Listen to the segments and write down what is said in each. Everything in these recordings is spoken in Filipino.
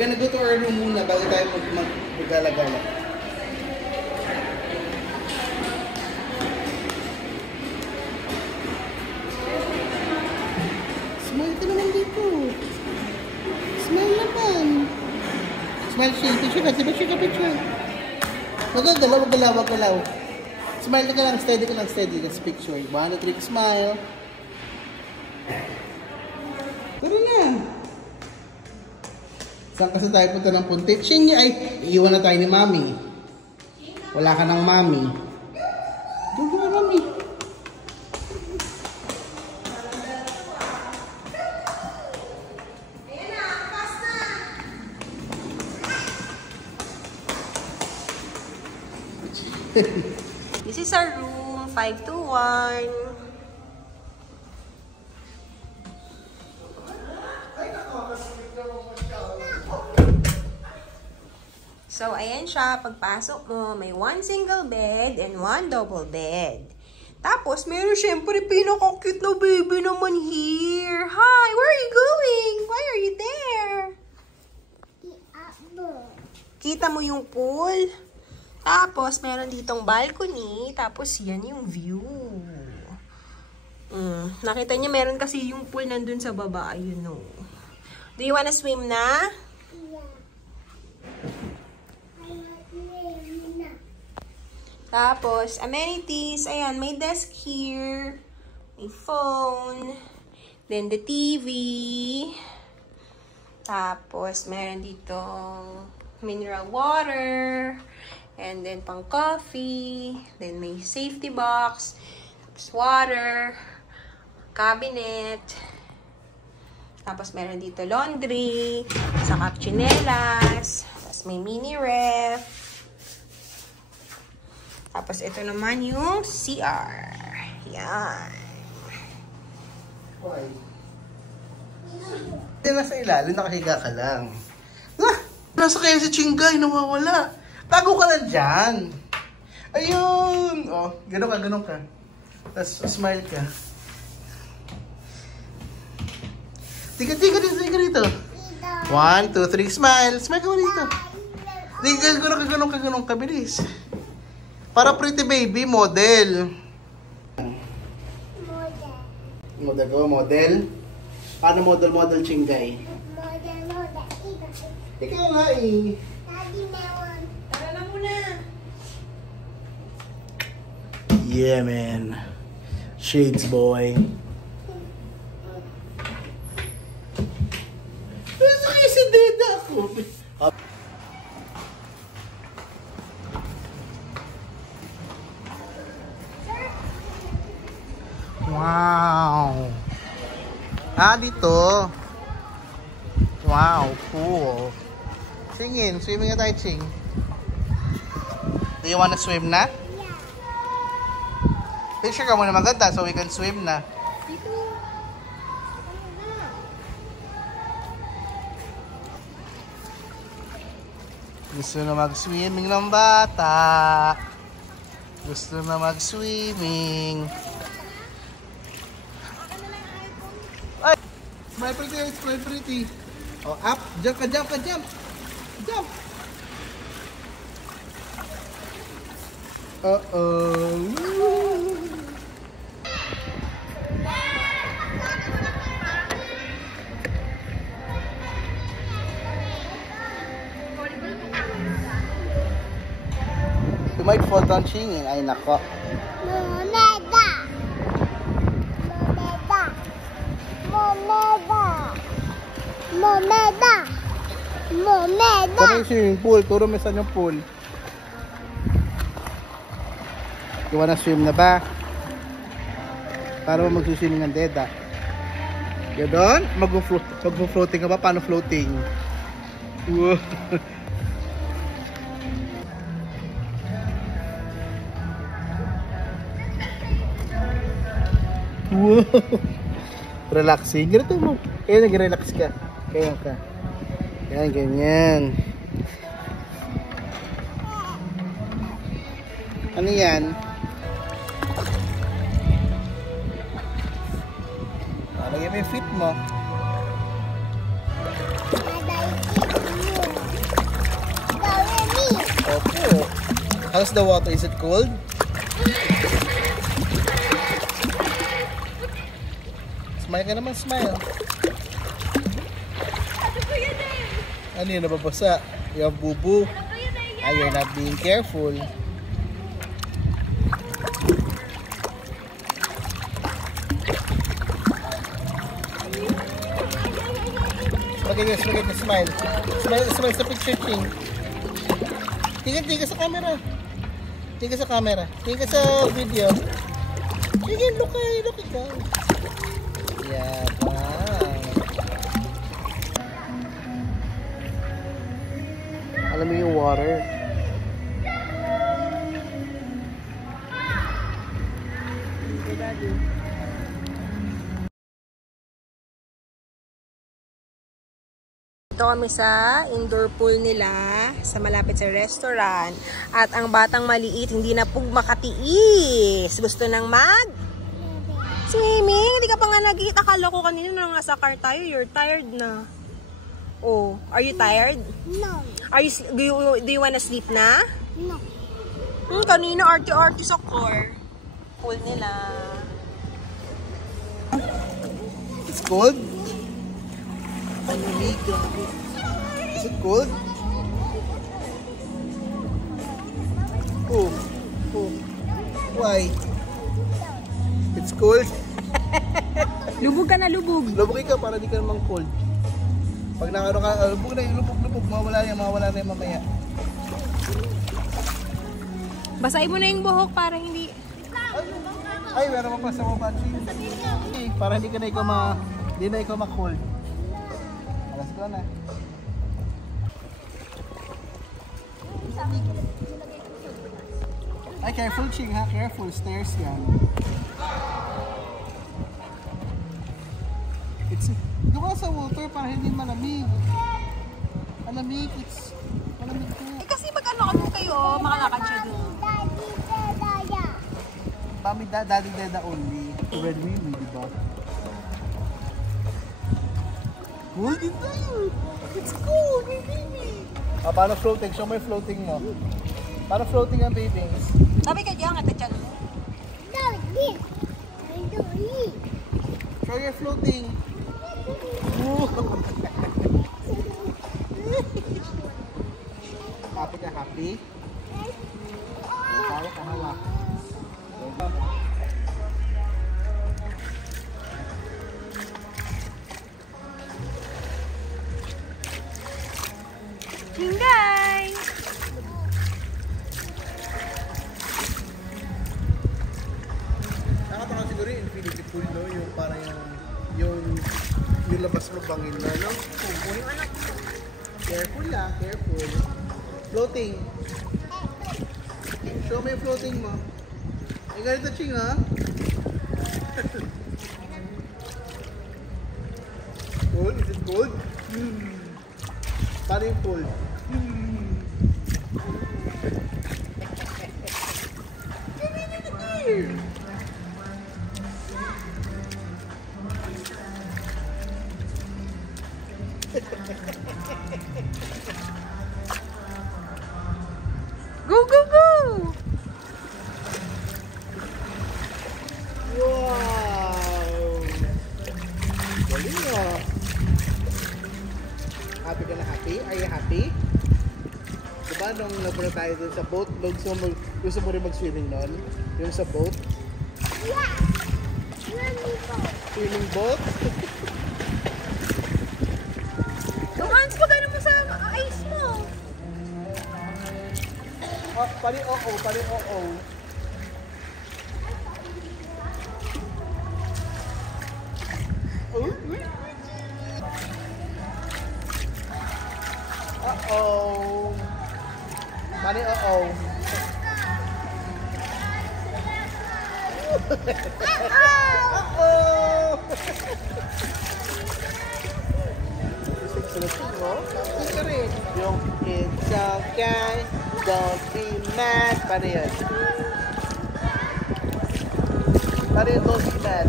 gonna go to our room muna bago tayo mag-gala-gala. Smile ka naman dito. Smile naman. Smile siya. Picture ka. Picture. Wag galaw. Smile ka lang. Steady. That's picture. 1, 2, 3, smile. Tara na. Saan kasi tayo punta ng puntit? Shingy, ay, iiwan na tayo ni Mami. Wala ka ng Mami. Doon na, Mami. This is our room, 521. So, ayan siya. Pagpasok mo, may 1 single bed and 1 double bed. Tapos, meron syempre pinaka-cute na baby naman here. Hi, where are you going? Why are you there? Kita mo yung pool? Tapos, meron ditong balcony. Tapos, yan yung view. Nakita niyo, meron kasi yung pool nandun sa baba. Ayun, no. Do you wanna swim na? Tapos, amenities. Ayan, may desk here. May phone. Then, the TV. Tapos, meron ditong mineral water. And then, pang coffee. Then, may safety box. Tapos, water. Cabinet. Tapos, meron dito laundry. Saka chinelas. Tapos, may mini ref. Tapos, ito naman yung CR. Yan. Why? Nasa ilalim, nakahiga ka lang. Nasa kayo si Chingay, nawawala. Tago ka lang dyan. Ayun. Oh, ganun ka. Tapos, smile ka. Tika dito. 1, 2, 3, smile. Smile ka mo dito. Ganun ka, bilis. Para pretty baby, model. Model? Paano model, Chingay? Model. Ikaw nga eh. Daddy Meron. Tara na muna. Yeah, man. Shades boy. Nasa kayo si Deda ako. Wow! Dito. Wow, cool. Swimming na tayo, Ching. Do you wanna swim na? Yeah. Picture ka muna maganda so we can swim na. Gusto na mag-swimming ng bata. Gusto na mag-swimming. Smile pretty. Oh, up. Jump ka. Jump. Uh-oh. You might fall down, Chingin. Ay, nako. Momeda. Kano yung swimming pool? Turo mo saan yung pool. You wanna swim na ba? Para mo mag-swimming ng Deda. Gano'n? Mag-floating ka ba? Paano floating? Wow. Wow. Relaxing. Ganito mo. Kaya nag-relax ka. Kaya ka. Yan, ganyan. Ano yan? Lagyan mo yung feet mo. How's the water? Is it cold? Smile ka naman, smile. Ano yun, nababasa? You have boo-boo. Ah, you're not being careful. Look at this, smile. Smile sa picture, Ching. Tingin sa camera. Tingin sa camera. Tingin sa video. Tingin, look ikaw. Yeah, wow. Alam mo yung water. Dito kami sa indoor pool nila, sa malapit sa restaurant. At ang batang maliit, hindi na po makatiis. Gusto nang swimming? Hindi ka pa nga nagkikita. Akala ko kanina nung nasa car tayo, you're tired na. Oh, are you tired? No. Do you wanna sleep na? No. Kanina arte-arte sa car. Pool nila. It's cold? Is it cold? Oh. Why? It's cold? Lubog ka na, lubog. Lubog ka para di ka naman cold. Pag nakano ka, lubog na yung lubog. Mawala na yung mamaya. Basahin mo na yung buhok para hindi... Ay, meron pa sa baba. Para hindi ka na ikaw ma-cold. Let's go na. Ay, careful, Ching, ha? Careful. Stairs yan. Doon ka sa water para hindi malamig. Malamig ko. kasi mag-ano kayo, makalakad siya doon. Mami, daddy, dada only. Red wheel, di ba? Cool din tayo. It's cool, baby. Paano floating? Show mo yung floating mo. Paano floating ang babies? Sabi ka diyan, ata dyan. Show your floating. Happy ka, happy? Hawak ka, hawak. Chingay! Nakatawa siguro yung infinity pool, no? Yung parang yung labas mo bangin na, no? Yung anak ko. Careful lang, careful. Floating. Show mo yung floating mo. Ay, ganito, Ching, ha? Cold? Is it cold? Paano yung cold? Go, go, go! Wow! Galing mo. Happy ka na happy? Are you happy? Diba nung napunta tayo dun sa boat, gusto mo rin mag-swimming nun? Yung sa boat? Yeah. Swimming boat? Yung hands pa gano'n mo sa ice mo. Oh, pari oo, pari oo. Uh-oh. Pari oo. Uh-oh. Yung it's okay, don't be mad. Paano yun? Paano yun, don't be mad?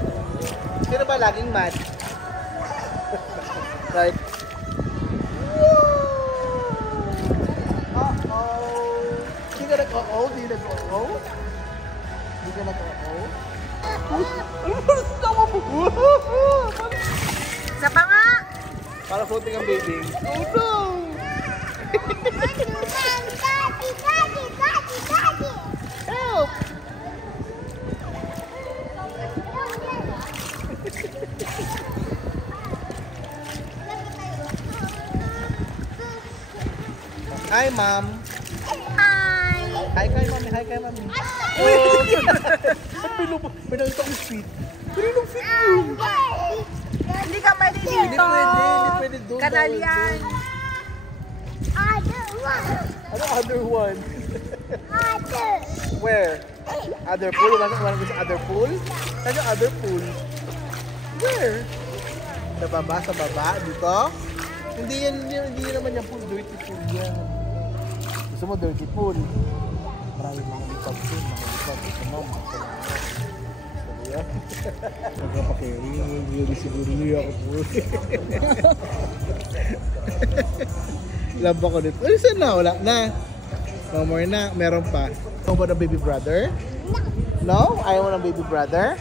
Sino ba laging mad? Right? Uh-oh. Sino ka nag-oo? Di nag-oo? Di ka nag-oo? Ano ba sama mo? Isa pa nga! Para floating ang baby. Oh no! Help! Hi, Mom. Hi! Hi kay Mami. Hi kay Mami. Oh! May nakita kong feet. Pero feet yun. Hindi ka pwede dito. Hindi pwede doon. Kanal yan. Ano other one? Where? Other pool? Wala ko sa other pool? Saan yung other pool? Where? Sa baba? Sa baba? Dito? Hindi naman yung pool. Dirty pool yan. Gusto mo dirty pool? Maraming mga lipag pool. Mga lipag. Gusto mo? Gusto yan? Nagpapakiri. Hindi siguro niya ako pool. Love ako dito. Ano saan na? Wala na. No more na. Meron pa. Ayaw mo ng baby brother? No? Ayaw mo ng baby brother?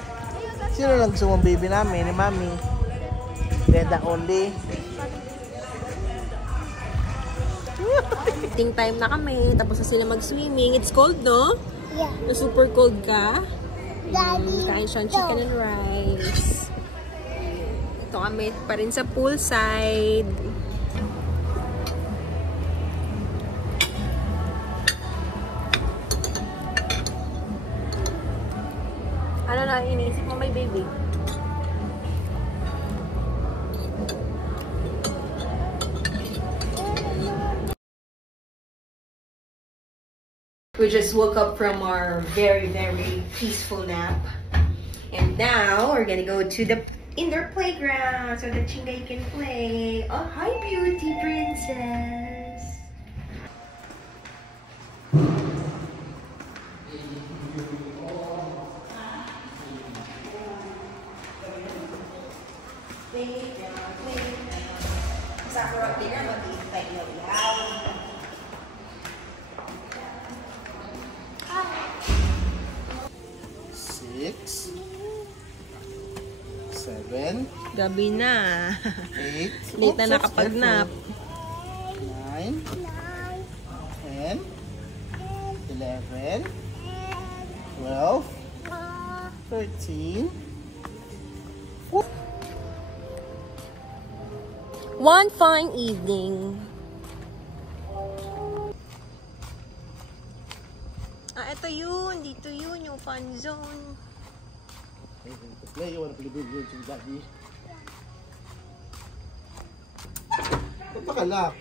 Sino lang gusto mong baby namin? Ni Mami? Brenda only? Eating time na kami. Tapos na sila mag-swimming. It's cold, no? Yeah. Super cold ka? Daddy. Kain siyang chicken and rice. Ito kami pa rin sa poolside. Ano na iniisip mo, may baby? We just woke up from our very, very peaceful nap. And now we're gonna go to the indoor playground so that Chinggay can play. Oh, hi, beauty princess. Sakura dinner, mag-iintay na yaw. 6, 7, Gabi na. 8, Late na nakapag-nap. 9, 10, 11, 12, 13. One fine evening. Ito yun. Dito yun. Yung fun zone. Play, you wanna play good with daddy? Ba't pakalak?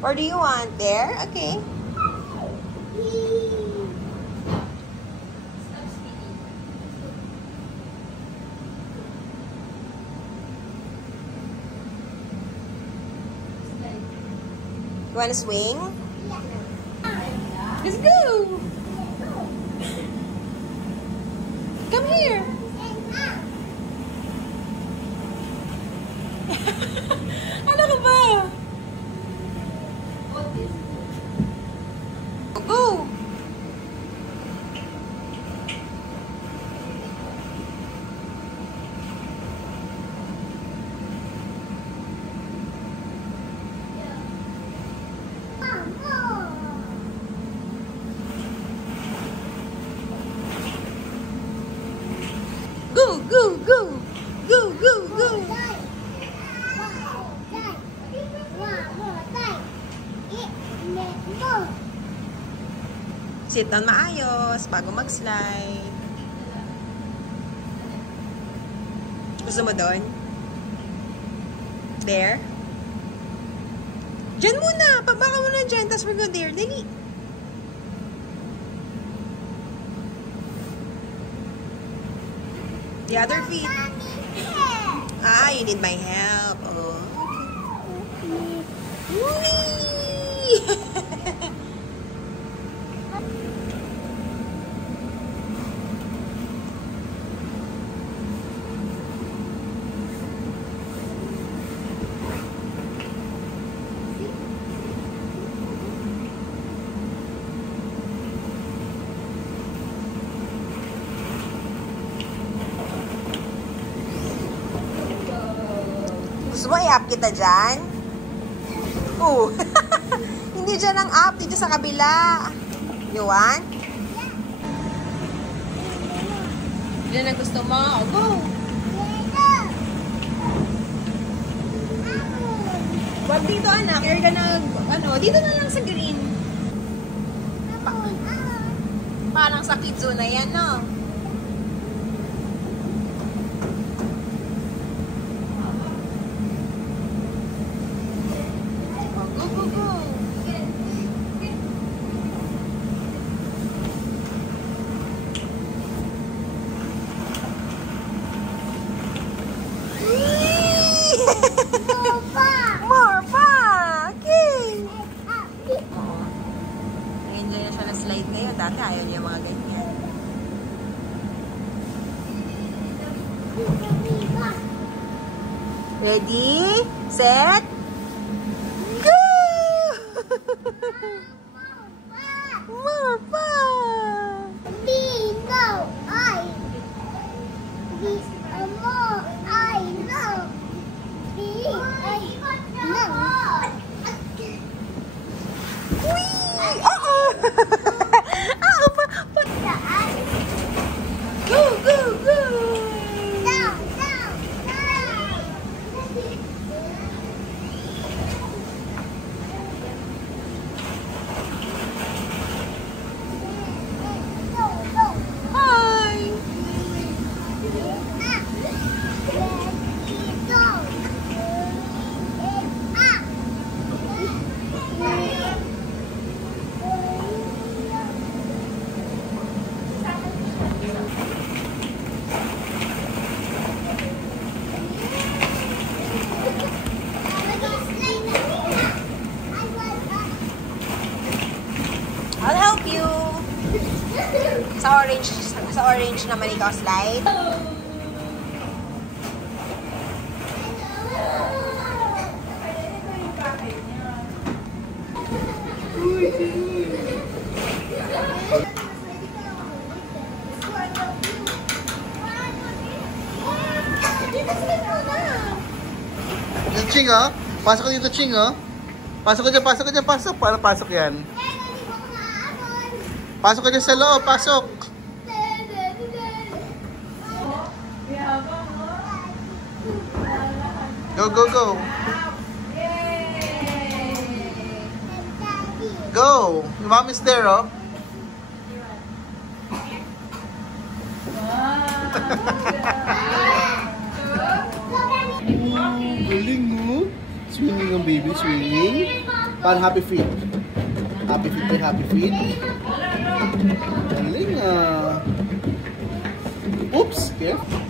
Or do you want there? Okay. You want to swing? Let's go! Come here! Ano ka ba? Go! Go, go, go! Go, go, go! Sit down maayos bago mag-slide. Gusto mo doon? There? Diyan muna! Pabaka mo na dyan, tapos we're go there. Dali! The other feet. Ah, you need my help. Oh. Okay. Whee! Gusto mo i-up kita dyan? Oo. Hindi dyan ang up. Dito sa kabila. You want? Yan ang gusto mo. Go! Wag dito anak. You're gonna, dito na lang sa green. Parang sa kids zone na yan, no? Go, go, go! More pa! Okay! Nag-enjoy na siya na slide ngayon. Dati ayaw niya mga ganyan. Ready? Set? Go! More pa! Go, go, go! Hi! I'll help you. Sa orange naman ikaw slide. Ching, oh. Pasok ka dito, Ching, oh. Pasok ka dyan, pasok ka dyan, pasok. Para pasok yan. Pasok ka dyan sa loob, pasok. Go, go, go. Go. Your mom is there, oh. Galing, no? Swimming ang baby, swimming. Parang happy feet. Happy feet by happy feet. Galing, ah. Oops, careful.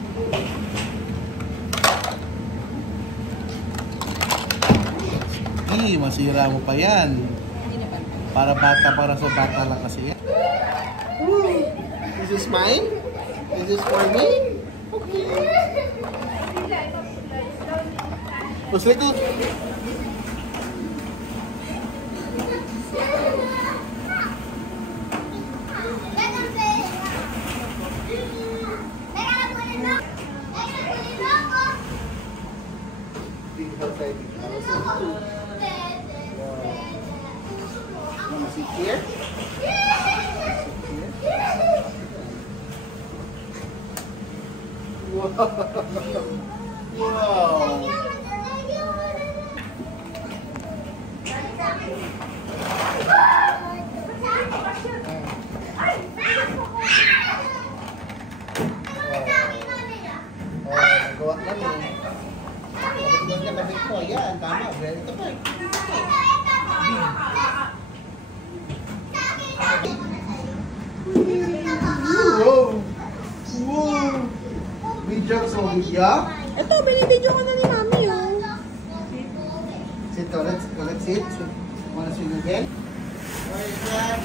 Masira mo pa yan. Para sa bata lang kasi yan. This is mine? This is for me? Okay. Let's look at sit here. Wow. Wow. Gawa kami. Labig na labig po. Yan, tama. Very good. Wow! Wow! Video ko video? Ito, binibidyo ko na ni Mami, oh. Sit, let's sit. Wanna swim again? Where is that?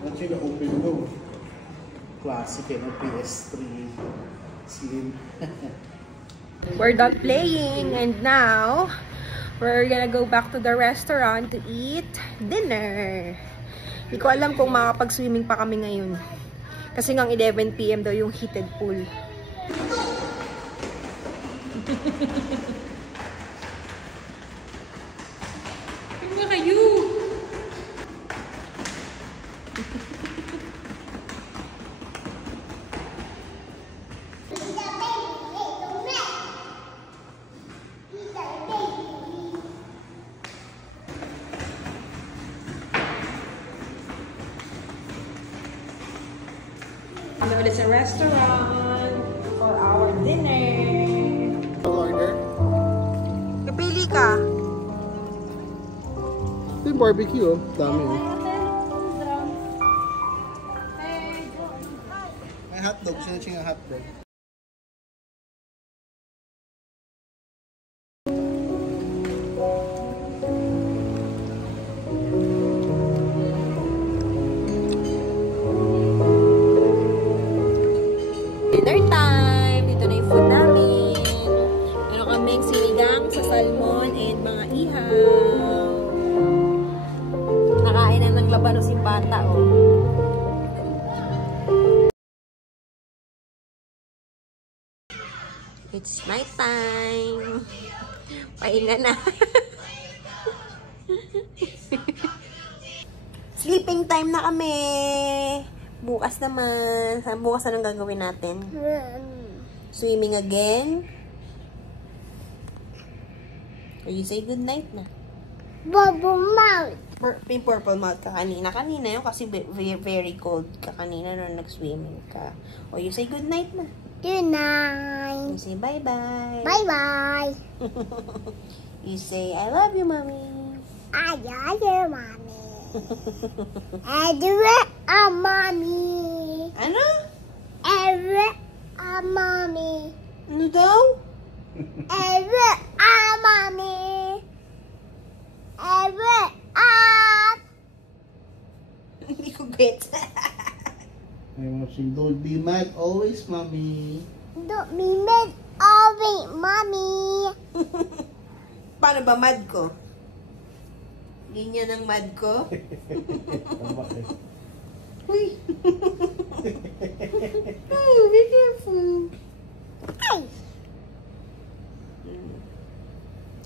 Let's see the open door. Classic, PS3 Slim. We're done playing and now we're gonna go back to the restaurant to eat dinner. Hindi ko alam kung makapag-swimming pa kami ngayon. Kasi ngang 11 PM daw yung heated pool. Ano ba kayo? Kami ulit sa restaurant for our dinner. Order? Kapili ka. Ito yung barbecue, oh. Dami, oh. May hotdog. Sino ang hotdog? Dinner time! Dito na yung food namin. Meron kaming sinigang sa salmon and mga ihaw. Nakain na ng labaro si bata, oh. It's night time. Pahinga na. Sleeping time na kami. Bukas naman. Bukas anong gagawin natin? Swimming again? Or you say good night na? Bubble mouth. Yung purple mouth ka kanina. Kanina yun kasi very cold ka kanina nung nag-swimming ka. Or you say good night na? Good night. You say bye-bye. Bye-bye. You say, I love you, mommy. I love you, mommy. I do it, mommy. Ano? Every, mommy. Ano daw? Every, mommy. Every, Hindi ko get. I want to don't be mad always, mommy. Don't be mad always, mommy. Paano ba mad ko? Ganyan ang mad ko? Uy! Oh, be careful. Ay.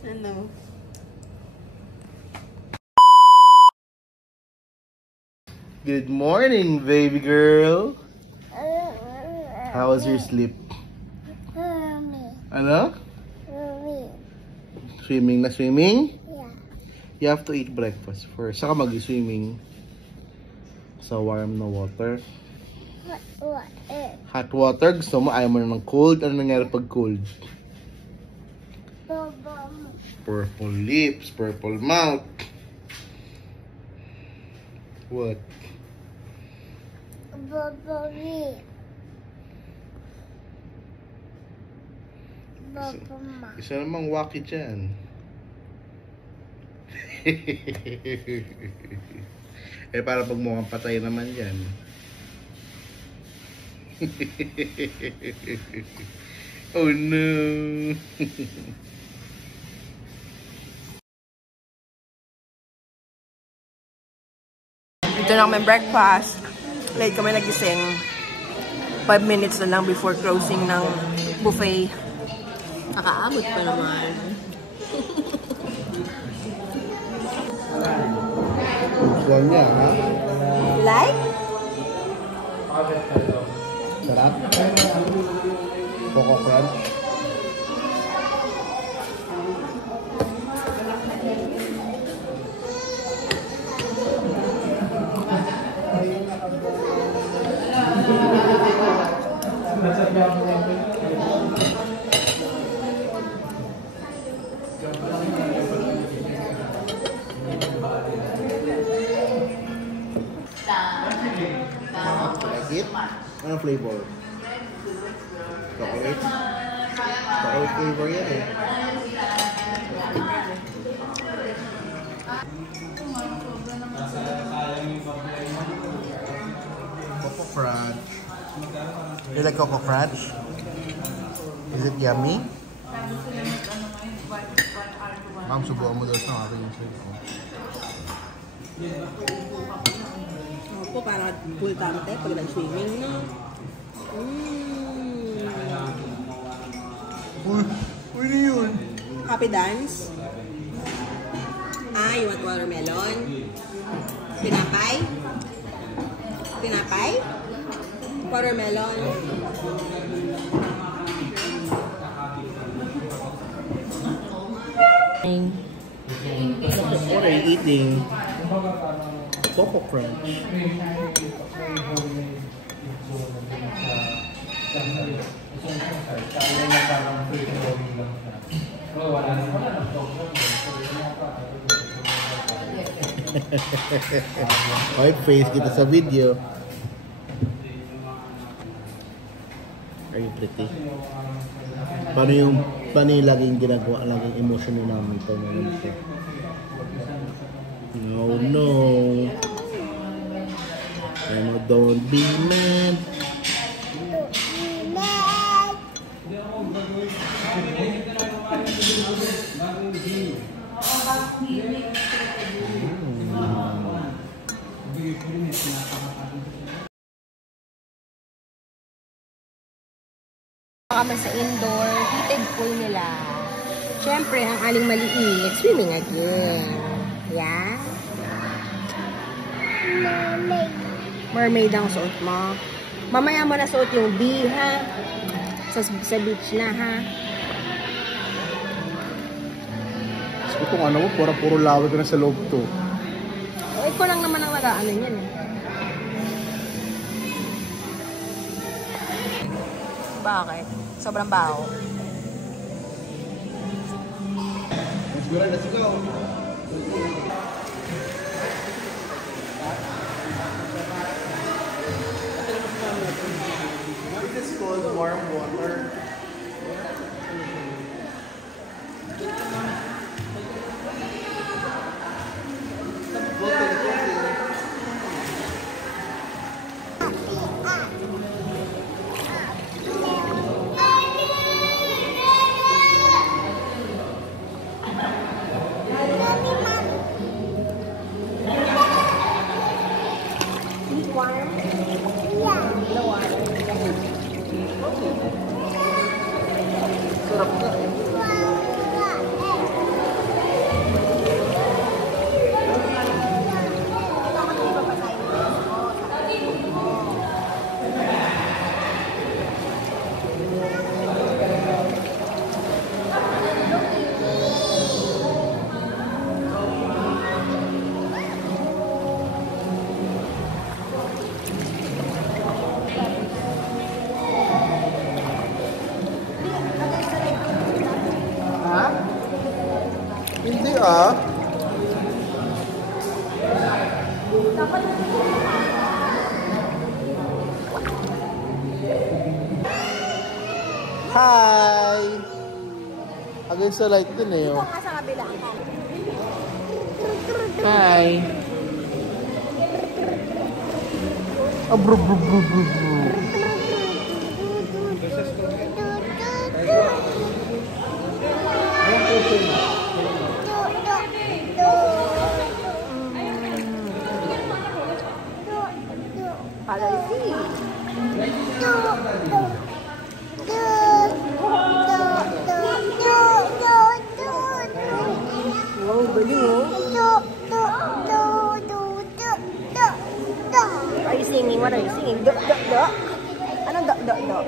Ano? Good morning, baby girl. How was your sleep? Mommy. Ano? Mommy. Swimming na swimming? Yeah. You have to eat breakfast first. Saka mag-swimming sa warm na water. What? Hot water? Gusto mo? Ayaw mo na ng cold? Ano nangyari pag cold? Bubble. Purple lips, purple mouth. What? Bubble. Bubble mouth. Isa namang waki dyan. Eh, para pag mukhang patay naman yan. Oh no. Dito na kami breakfast. Late kami nagising. 5 minutes na lang before closing ng buffet. Nakaabot pa naman. Gusto niya, ha? Like? Sarap. Coco Crunch. Like it? Anong flavor? Chocolate? Chocolate flavor yan eh. Coco Crunch. You like Coco Crunch? Is it yummy? Ma'am, subukan mo daw sa akin yung sa'yo. po para full tante pag nag-swimming, no? Uy, yun. Happy dance. You want watermelon? Tinapay? Tinapay? Watermelon? What are you eating? Coco Crunch. White face kita sa video. Are you pretty? Paano yung laging ginagawa, laging emotion yung namin ito? No. Emma, don't be mad. Kami sa indoor heated pool nila. Siyempre, ang aling maliit, swimming again. Yeah? Mermaid ang suot mo. Mamaya mo na suot yung B, ha? Sa beach na, ha? Itong ano mo, puro lawag na sa loob to. Ikaw lang naman ang nag-ano yan, eh. Bakit? Sobrang baho. Let's go. This is called warm water. Sarap na. Hindi ah. Hi! Against the light din eh. Ito nga sa kabila. Hi! Bro. Wow, galing oh. Are you singing? What are you singing? Do. Anong do?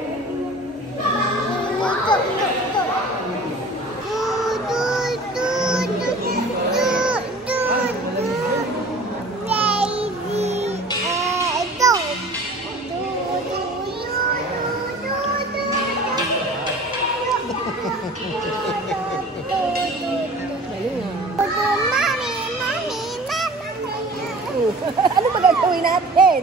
Ano ba gagawin natin?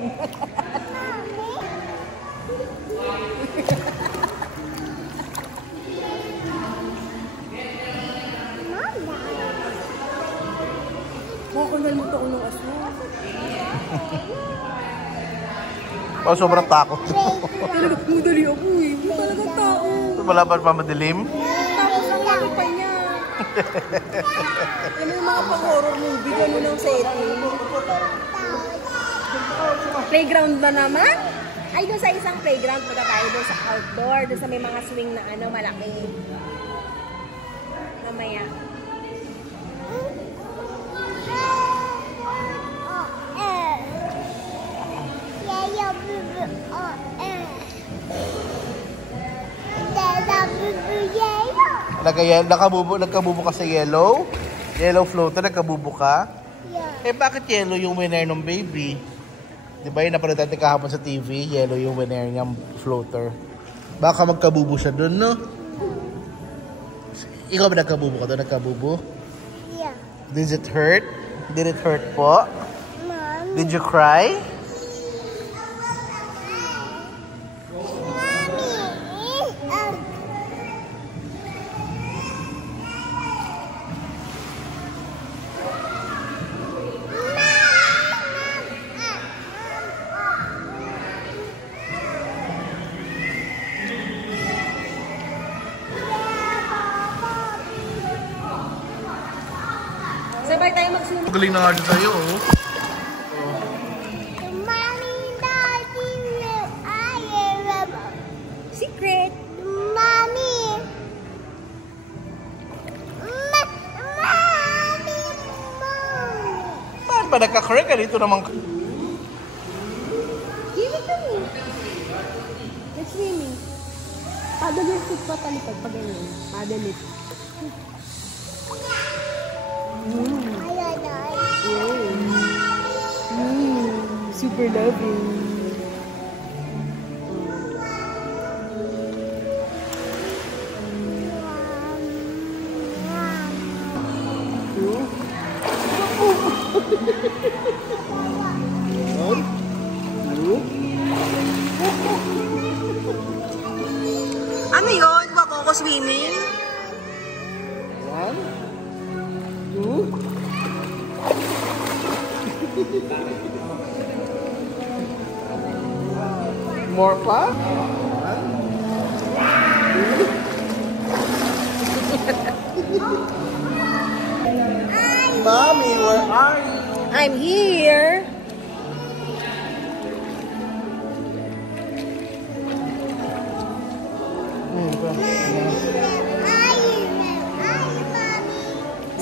Makakundal mo ito unong aso. Oh, sobrang takot. Talagang mudali ako eh. Talagang tao. Malaban pa madilim? Tapos ang laki pa niya. Ano yung mga pang-horror movie, gano'n ang setting. Playground ba naman? Ay, doon sa isang playground. Punta tayo doon sa outdoor. Doon sa may mga swing na ano, malaki. Mamaya. Nagkabubo ka sa yellow? Yellow floater, nagkabubo ka? Yeah. Eh, bakit yellow yung winner ng baby? Di ba yun, napanood natin kahapon sa TV, yellow yung winner niyang floater. Baka magkabubo siya dun, no? Ikaw ba nagkabubo ka doon? Nagkabubo? Yeah. Did it hurt? Did it hurt po? Mom. Did you cry? Sabay tayo mag-swimming. Galing na nga siya sa'yo, oh. Mommy, Daddy, I am Secret. Mommy. Mommy. Bakit ba nagka-correct ka dito naman? Give it to me. Let's swimming. Paddle your foot pa talipad pag ganyan. Paddle it. Super loving. Ano yun? Wako ko swimming? 1, 2. More pa? 1, 2. Mommy, where are you? I'm here.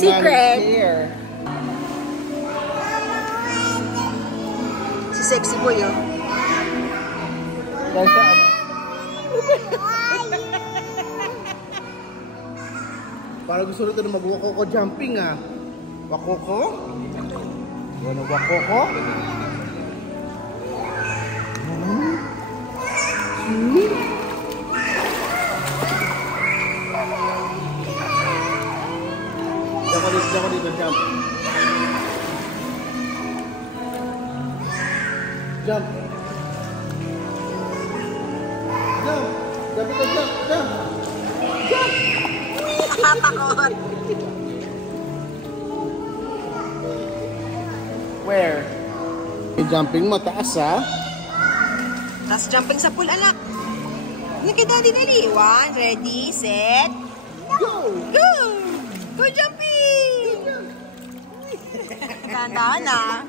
Secret. Here. Si sexy boy, oh. Dahil sa ano? Parang gusto nito na mag-wakoko jumping, ah. Wakoko? Ano wakoko? Ako dito, jump. Jump. Jump. Sabi ko, jump. Jump. Jump. Nakatakot. Where? Jumping mo, taas, ha? Tapos jumping sa pool, anak. Hindi kay daddy dali. 1, ready, set, Go! go! Go jumping! Dahan-dahan, ah.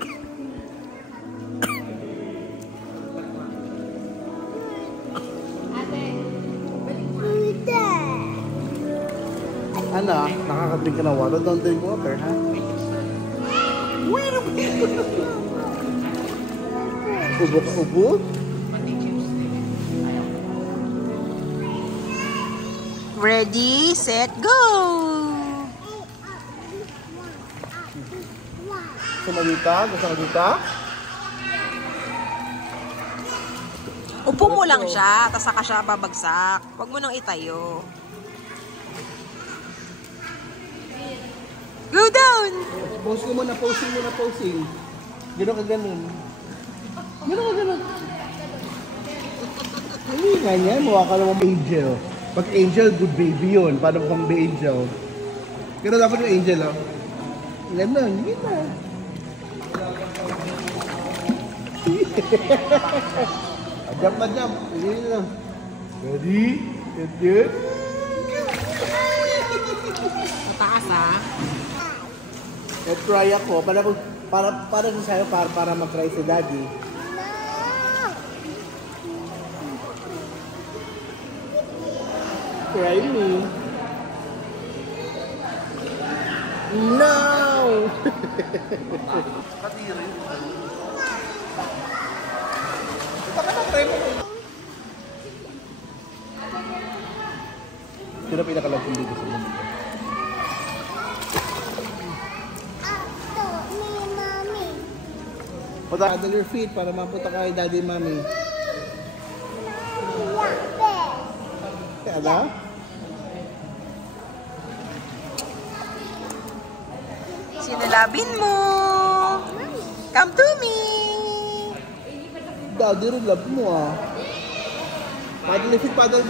Ano? Nakakadrink ka ng water? Don't drink water, ha? Wait a minute! Ubo ka, ubo? Ready, set, go! Sumalita? Gusto ka dito? Upo mo lang siya, tapos saka siya babagsak. Huwag mo nang itayo. Go down! Pose ko muna, posing muna, posing. Gano'n ka ganun. Gano'n ka ganun. Hindi nga niya, mukha ka naman angel. Pag angel, good baby yun. Paano kung be angel? Gano'n dapat yung angel, oh. Gano'n, hindi na. Jump na jump. Hindi na. Ready? Get good? Mataas, ha? Let's try ako. Para sa'yo, para mag-try si daddy. Cry me. No! Katiri. Ito ka na, try mo. Sino pinakalagpong dito sa mundo? Paddle your feet para mapunta kay daddy mommy. Ano? Sinalabin mo. Come to me. Daddy rin love mo ah. Paddle your feet, paddle.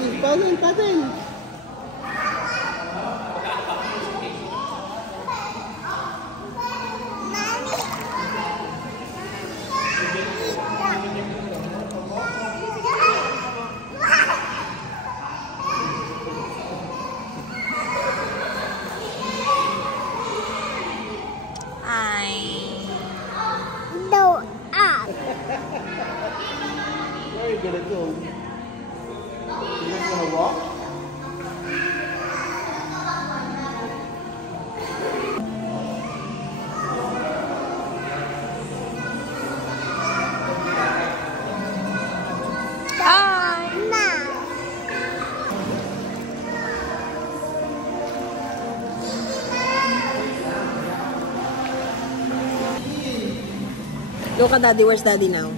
Where are you gonna go? You just gonna walk? Look at daddy. Where's daddy now?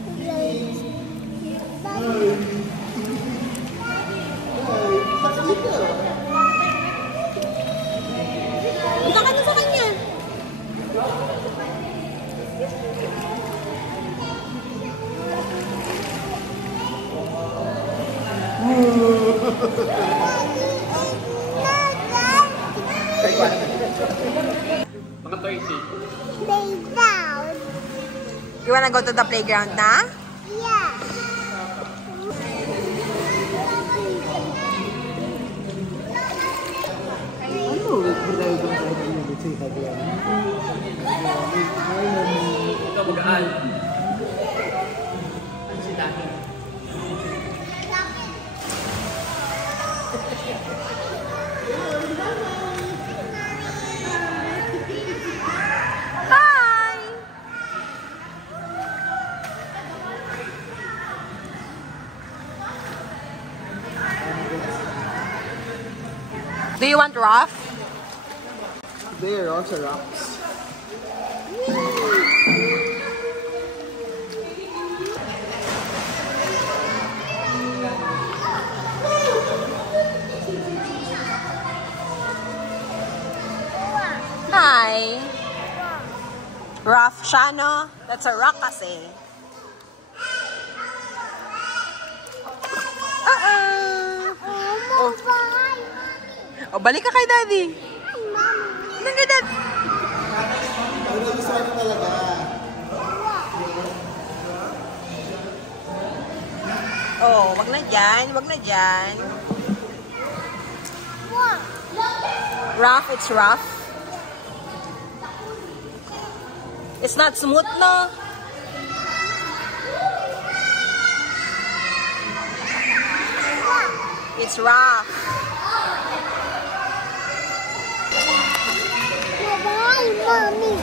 Punta ka na sa kanya. Mga 30. Playground. You wanna go to the playground na? Yeah. Do you want rough? There are also rocks. Hi. Rough siya, no? That's a rock kasi. Oh, balik ka kay daddy. Balik kay daddy. Ano gusto mo talaga? Oh, wag na dyan. Wag na dyan. Rough, it's rough. It's not smooth, no? It's rough. Hi, Mommy.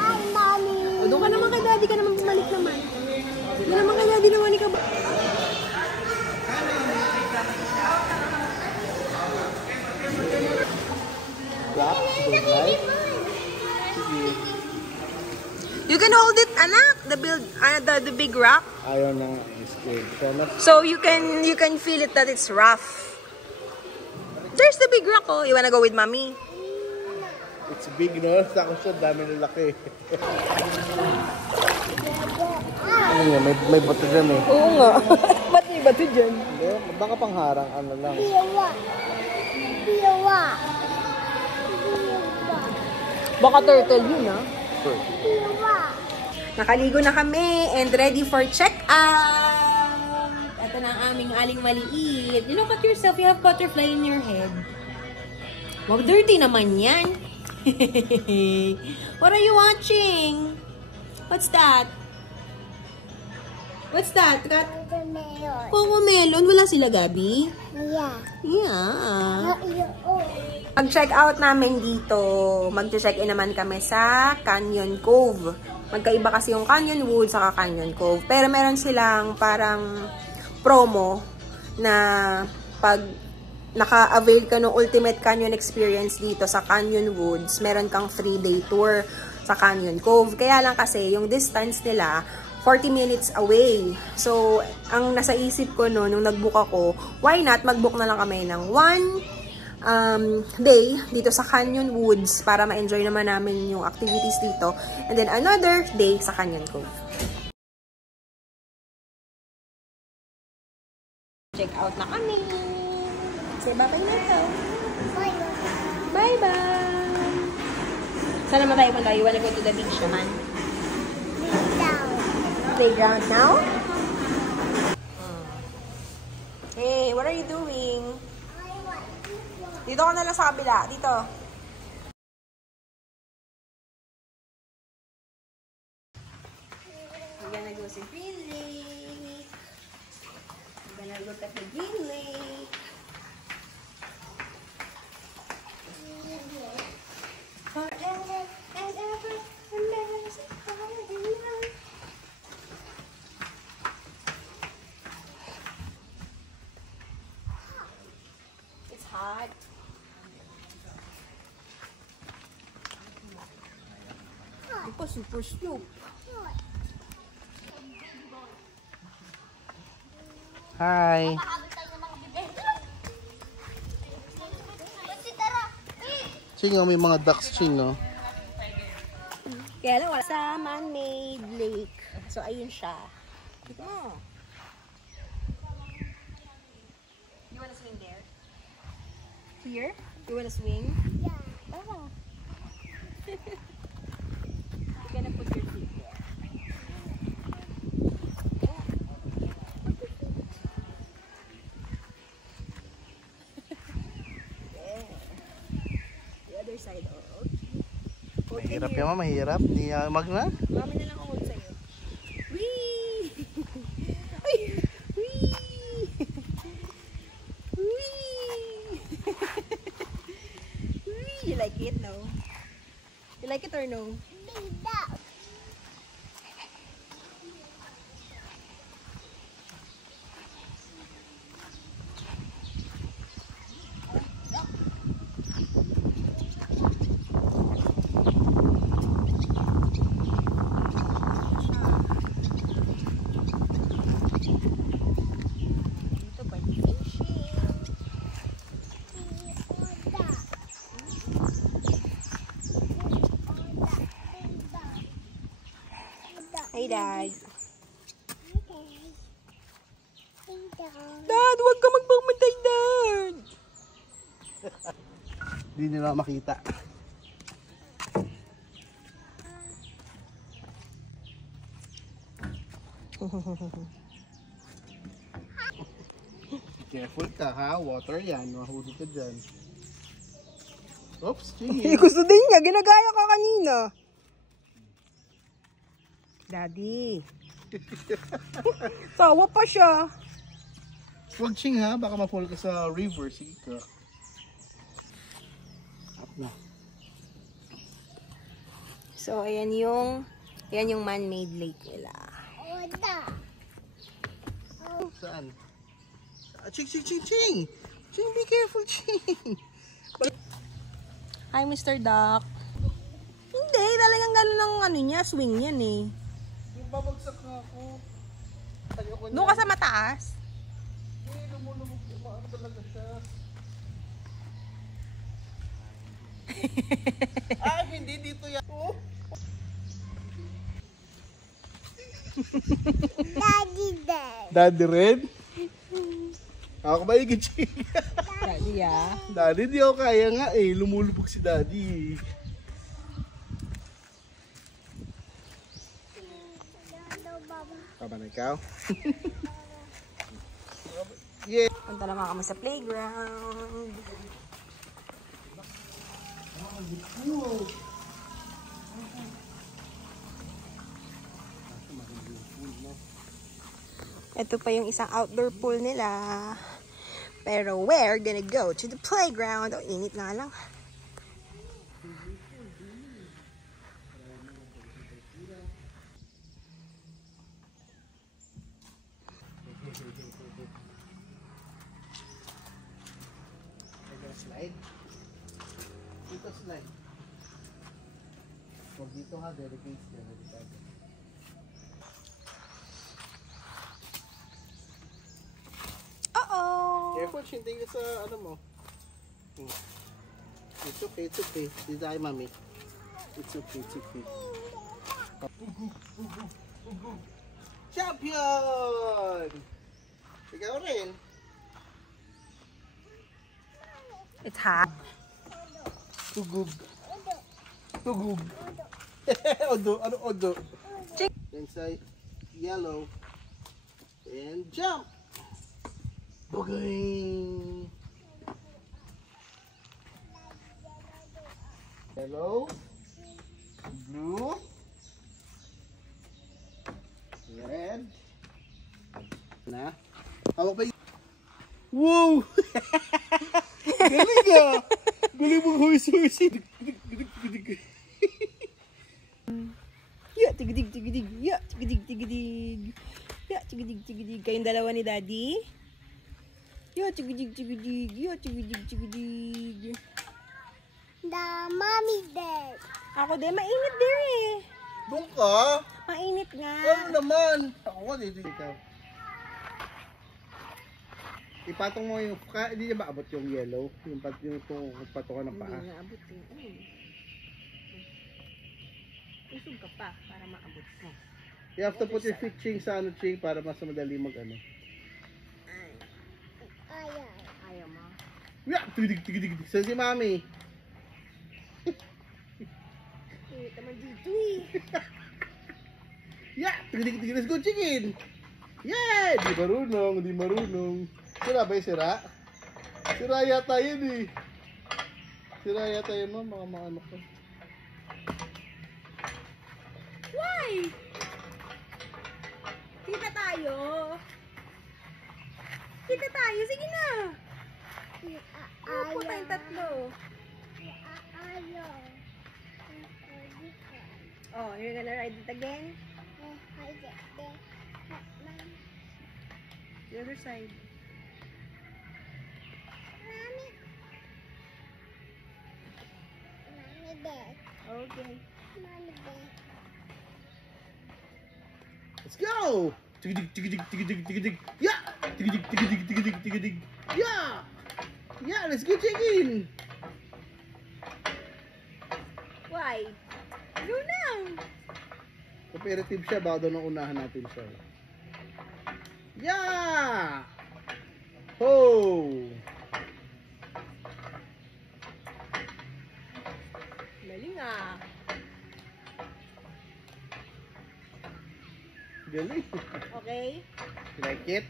Hi, Mommy. O, doon ka naman kay daddy ka naman bumalik naman. Doon naman kay daddy naman ikaw ba? Rocks, don't like. You can hold it, anak. The big rock. Ayaw na nga. It's good. So you can feel it that it's rough. There's the big rock, oh. You wanna go with mommy? It's big, no? Sa ako siya, dami ng laki. Ano nga, may bato dyan eh. Oo nga. Ba't may bato dyan? Hindi, baka pangharang, ano lang. Biyawa. Biyawa. Baka turtle yun, ha? Sure. Biyawa. Nakaligo na kami and ready for check-out. Ito na ang aming aling maliit. You look at yourself, you have butterfly in your head. Wow, dirty naman yan. What are you watching? What's that? What's that? Watermelon. Coco melon. Wala sila, Gabi? Yeah. Yeah. Oh. Pag-check out namin dito, mag-check in naman kami sa Canyon Cove. Magkaiba kasi yung Canyon Woods saka Canyon Cove. Pero meron silang parang promo na pag naka-avail ka ng Ultimate Canyon Experience dito sa Canyon Woods, meron kang 3-day tour sa Canyon Cove. Kaya lang kasi yung distance nila 40 minutes away. So, ang nasa isip ko no, nung nag-book ako, why not mag-book na lang kami ng 1 day dito sa Canyon Woods para ma-enjoy naman namin yung activities dito. And then another day sa Canyon Cove. Check out na kami. Say bye-bye na ito. Bye-bye. Saan naman tayo punta? You wanna go to the beach naman? Playground now? Hey, what are you doing? Dito ka na lang sa kabila. Dito. We're gonna go to Green Lake. We're gonna look at the Green Lake. Forever and ever and ever. It's hot. Ito super slow. Hi. Ching, oh, may mga ducks, Ching, no? Kaya lang wala sa man-made lake. So, ayun siya. Ito mo. You wanna swing there? Here? You wanna swing? Yeah. Oh. You're gonna put your feet there. The other side, oh. Mahirap yan, mahirap. Hindi mag na. Mami na lang hold sa'yo. Whee! Ay! Whee! Whee! Whee! You like it, no? You like it or no? Dito pwede fishing. Hey, Dad. Dad, huwag ka magpamatay, Dad! Hindi nila makita. Careful ka ha, water yan. Mahulog ka dyan. Oops, Ching. Gusto din niya, ginagaya ka kanina. Daddy. Tawa pa siya. Huwag, Ching, ha. Baka ma-fall ka sa river. Sige ka. Up na. So, ayan yung man-made lake nila. Saan? Ching, Ching, Ching, Ching! Ching, be careful, Ching! Hi, Mr. Duck. Hindi, talagang gano'n ang ano niya, swing yan eh. Yung babagsak na ako. Ayoko niya. Doon ka sa mataas. Lumulubog. Ano talaga siya? Ay, hindi dito yan. Oh. Daddy Dad. Daddy Red? Ako ba yung Ching? Daddy, ah. Daddy, di ako kaya nga eh. Lumulubog si Daddy. Tama na ikaw? Yeah. Punta naman kami sa playground. Ito pa yung isang outdoor pool nila. Pero we're gonna go to the playground. Oh, init nga lang. Slide. Dito slide. Huwag dito ha, delicate. Uh-oh! Careful, shinting sa ano mo. It's okay, it's okay. Dito tayo, mami. It's okay, it's okay. Champion! Ikaw rin. It's hot. Tugug. Tugug. Odo, ano odo? Chick. Then say yellow. And jump. Buging. Yellow. Blue. Red. Na. Hawak pa. Wow! Galing ah! Galing mong huwis-huwisin. Ya, tigidig, tigidig. Ya, tigidig, tigidig. Ya, tigidig, tigidig. Kayong dalawa ni Daddy. Ya, tigidig, tigidig. Ya, tigidig, tigidig. The mommy did. Ako din, mainit din eh. Doon ka? Mainit nga. Ano naman? Ako nga dito. Ikaw. Ipatong mo yung, hindi niya maabot yung yellow. Yung patokan ng paa. Hindi nga abot eh. Usog ka pa para maabot mo. You have to put your feet, Ching, sa ano, Ching, para mas madali mag-ano. Ayaw. Ayaw mo. Yeah! Tigidig, tigidig. Saan si Mami? Init naman dito eh. Yeah! Tigidig, tigidig. Let's go, chicken! Yeah! Di marunong, di marunong. Sira ba yung sira? Sira yata yun eh. Sira yata yun mo, mga ano ko. Why? Kita tayo. Kita tayo. Sige na. Upo tayong tatlo. Ayaw. Oh, you're gonna ride it again? The other side. Mommy did. Okay. Mommy did. Let's go! Tigidig, tigidig, tigidig, tigidig. Yeah! Tigidig, tigidig, tigidig, tigidig. Yeah! Yeah, let's go, chicken! Why? Go now. Cooperative siya, baka doon ang unahan natin siya. Yeah! Ho! Galing ah. Galing. Okay? Like it?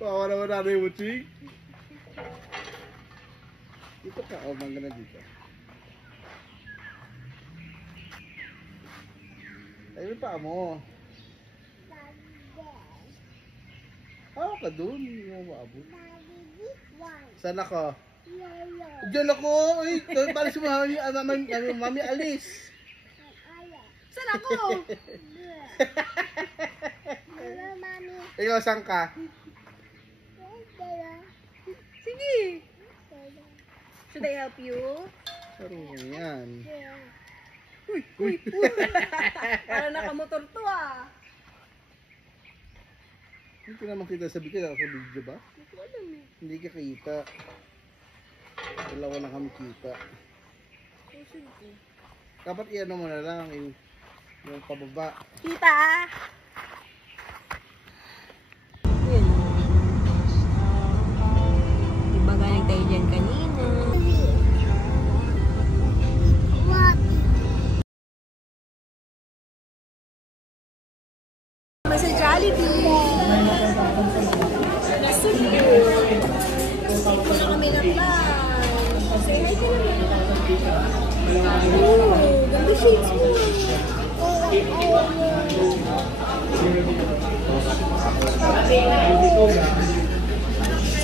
Pawa naman natin yung Ching. Dito ka, oh, mangga na dito. Ay, may paa mo. Hawak ka dun, hindi mo maabot. Saan ako? Diyan ako! Ay, para si mami alis. Saan ako? Ikaw, saan ka? Sige. Should I help you? Sarungan yan. Uy, uy, uy. Parang nakamotor to ah. Hindi ko naman kita sabi ko sa video ba? Hindi ko alam eh. Hindi ka kita. Dalawa na kami kita. Dapat i-ano mo na lang yung pababa. Kita ah. Yun. Diba galing tayo dyan kanina? What? Sa Jollibee. Nasa good. Ito na kami na-fly. Say hi ka naman.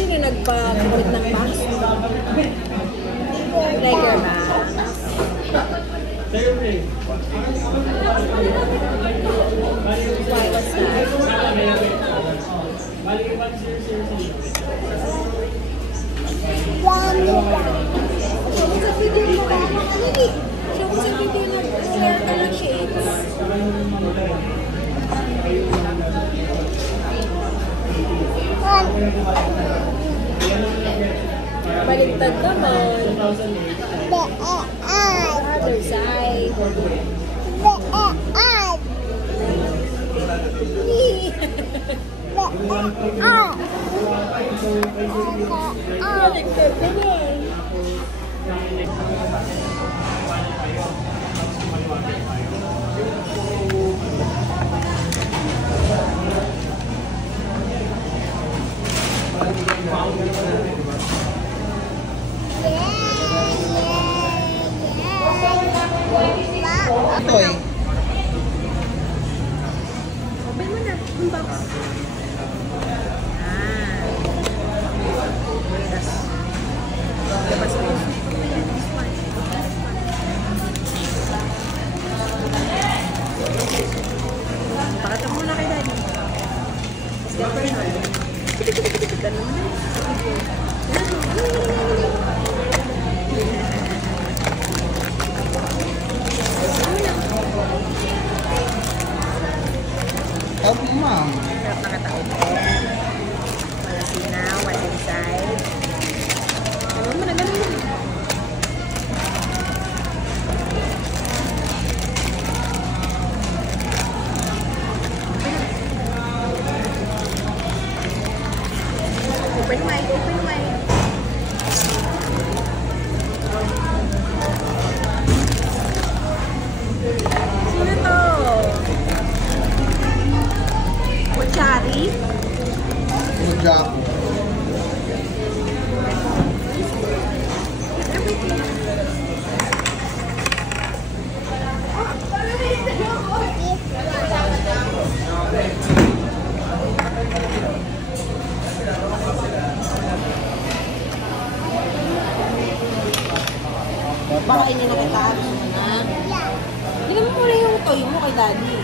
Sino nagpa-put ng box? Tiger Max. Why, what's that? Show ko sa video mo. Hindi. Show ko sa video na share ka ng shades. Baligtad naman. Other side. Baligtad naman. Ito eh. Open mo na. Yung box. Labas mo. Pakatap mo na kay Daddy. Ganun mo na. Oh, ma'am. Sarap nakataon. Walang sinaw, what's inside. Ganun mo na, ganun mo. Open wide, open wide. Sino to? Kuchari? Nag-jack. Baka ini na kita na. Hindi mo muna yung toy mo kay Daddy.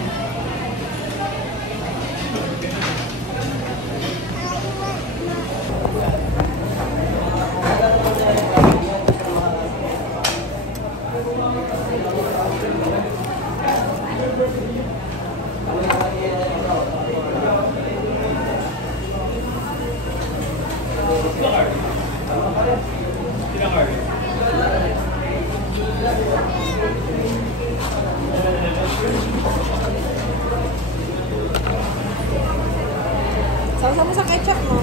Sama-sama sa ketchup mo.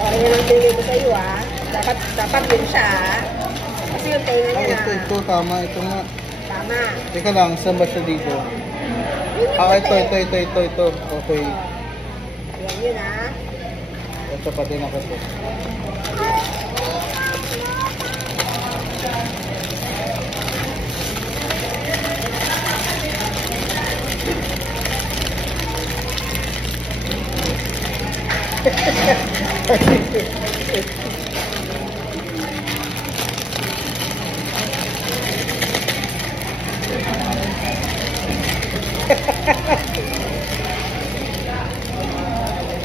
Okay na lang bigay ko sa'yo ah. Dapat yun siya. Kasi yung tenga niya na. Ito, tama. Ito nga. Tama. Teka lang, saan ba siya dito? Ito. Okay. Yan yun ah. Ito pati na kasi.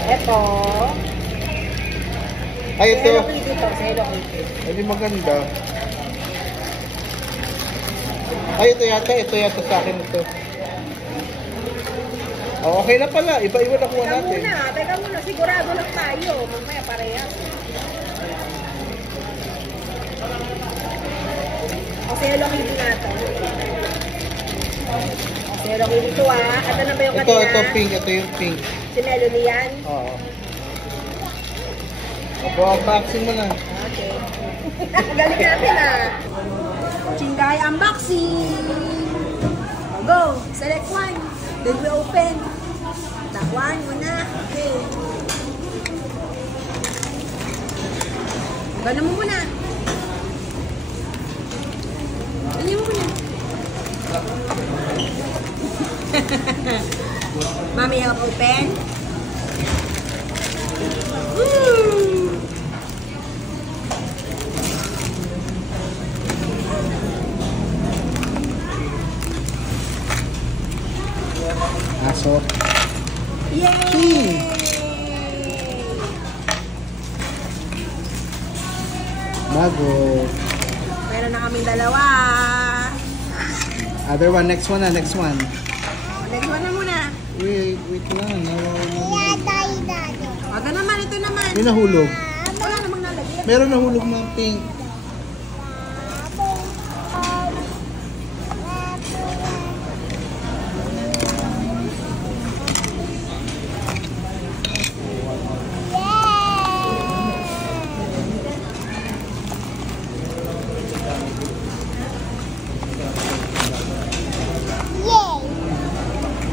Eto. Ay, ito. Hello Kitty to. Hello Kitty. Hindi maganda. Ay, ito yata sa akin ito. Oh, okay na pala. Iba-iba na kuha natin. Teka muna. Sigurado lang tayo. Mamaya parehas. O, si Hello Kitty nga to. Si Hello Kitty to ah. At ano ba yung kanina? Ito pink. Ito yung pink. Si Melody yan? Oo. Opo, unboxing mo na. Okay. natin. Galing natin ah. Chingay unboxing. Go. Select one. Then we open. That one muna. Okay. Gano'n mo muna. Ganyan mo muna. Mommy, help open. Woo! Aso. Yay! Bago. Meron na kaming dalawa. Other one, next one na, next one. Next one na muna. Wait lang. Wag na naman, ito naman. May nahulog. Wala namang nalagyan. Meron nahulog ng pink.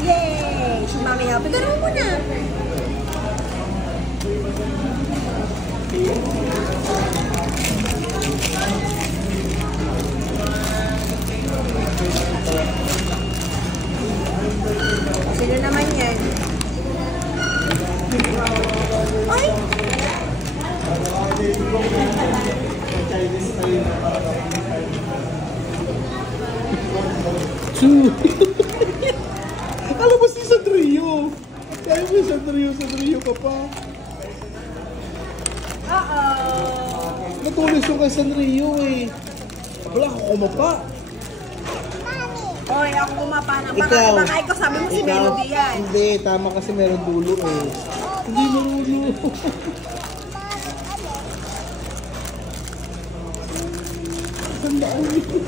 Yay! Si Mami help. Ito naman muna. Sino naman yan? Ay! Two. Alam mo si Sandrio. Kaya mo Sandrio ka pa. Uh-oh! Natulis yung kay Sandrio eh. Wala ako kumapa. Oy, ako kumapa na. Ikaw. Baka ikaw sabi mo si Melody yan. Hindi, tama kasi meron dulo eh. Hindi marunong. Tandaan niyo.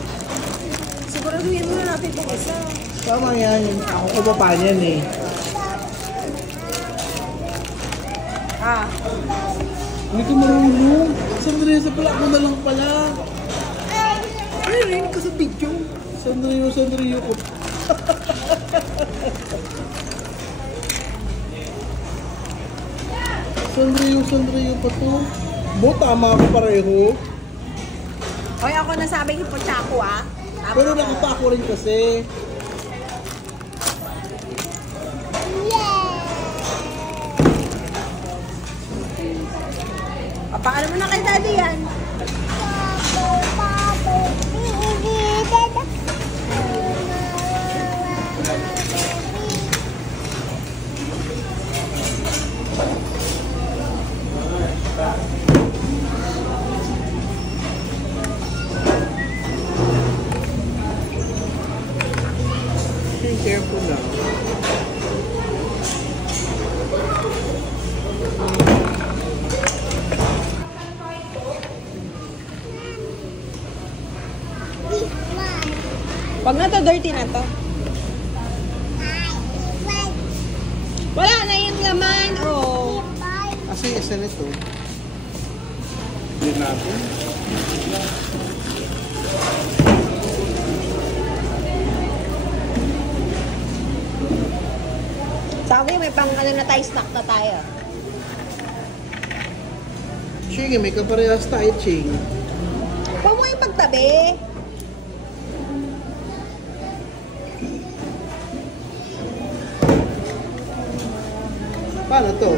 Siguraduhin muna natin itong isa. Tama yan. Ako kumapa niyan eh. Ah. Hindi ko marunong. Sandrio, sa pala ako na lang pala. Ano rin ko sa video? Sandrio ko. Sandrio pa to. Bo, tama ako pareho. Oy, ako nasabing hipochako ah. Pero nakita ko rin kasi. Paano mo na kay daddy yan? Be careful now. Wag na to, dirty na to. Wala na yung laman, oh. Kasi isa nito. Hindi natin. Sabi, may pang ano na tayo, snack na tayo. Sige, may kaparehas tayo, Ching. Huwag mo yung pagtabi. Paano to?